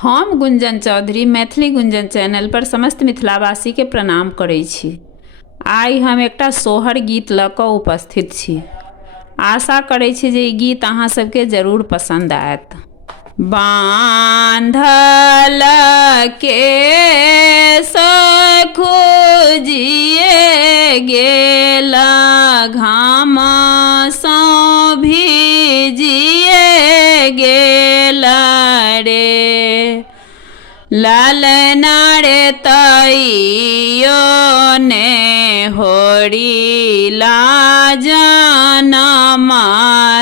हम गुंजन चौधरी मैथिली गुंजन चैनल पर समस्त मिथिलावासी के प्रणाम करै छी। आइ हम एकटा सोहर गीत लऽ कऽ उपस्थित छी। आशा करै छी जे ई गीत अहाँ सबके जरूर पसंद आयत। बांधल केश खोजिए गेला घामसँ भिजिए गेला रे, लालना रे तैयो ने होरिला जनमा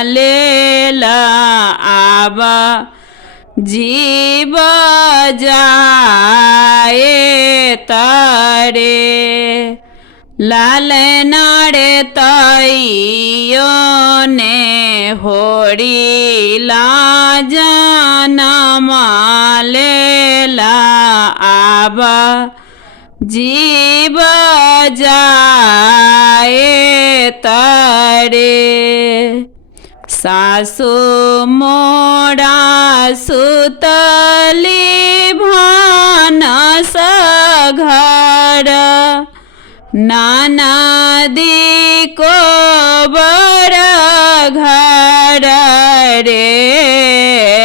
लेला आबा जीव जाए तारे, लालना रे तैयो ने होरिला जनमा लेला आबा जीव जाए तारे। सासु मोरा सुतली भानस घर, ननदी को बर घर रे,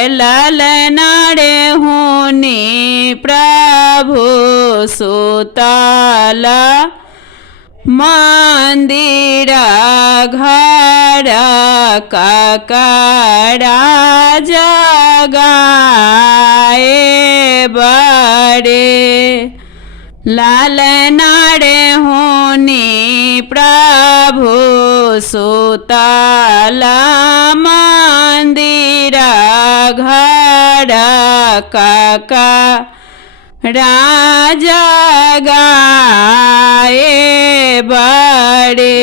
लालना रे हुनी प्रभु सुतल मंदिर घर, ककरा जगाए बड़े, लालना रे हुनी प्रभु सुतल मंदिर घर, ककरा जगाए बड़े।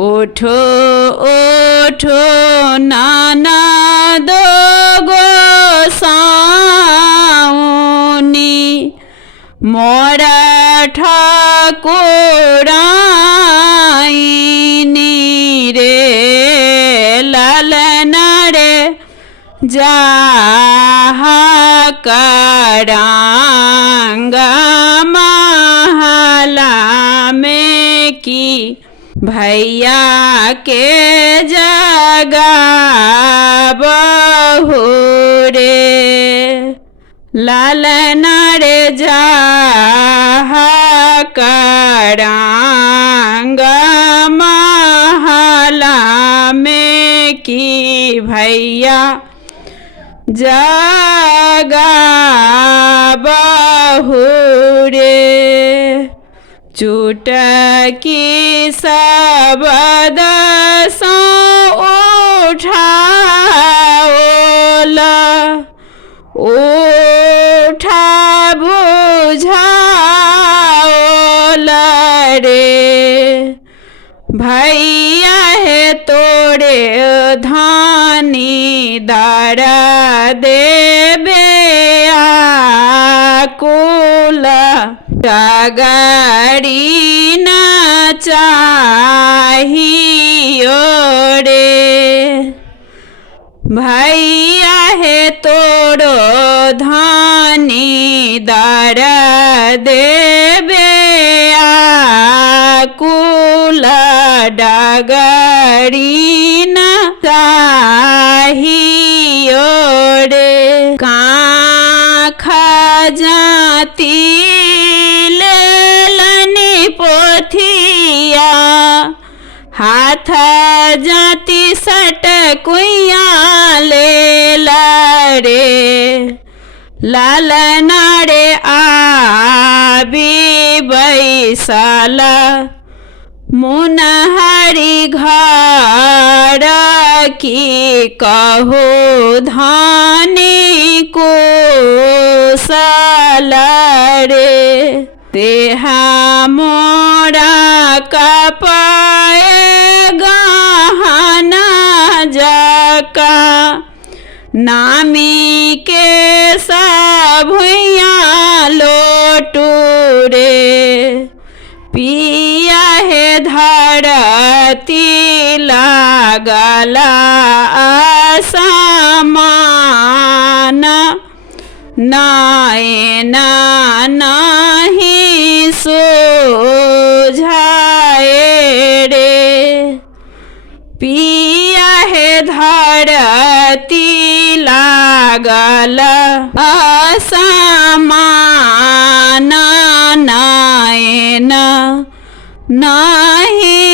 उठो उठो ननदो गोसाउनी, मोरा ठाकुराइनी रे, लालना रे जाहा करांग महला में की, भैया के जगा बहू रे, लालना रे जाहा करांग महला में की, भैया जगा बहू रे। चुटकी शब्द सो उठाओला, उठा बुझाओला रे, भैया है तोरे धानी दर देबे आकुल, डगरी न चाहियो रे, भैया है तोरो धानी दर देबे आकुल, डगरी न चाहियो रे। काख जाती लेलनी पोथिया, हाथ जाती सटकुइया लेला रे, लालना रे आबी बैसल मुनहरी घर की, कहो धानी कुशल रे, तेहा मोरा कपाए गहना जका, नामी के सभुइया लोटू रे, पिया है धरती लागला असमान नयन नहीं सोझाए रे। पिया हे धरती लागल असमान, नयन नहीं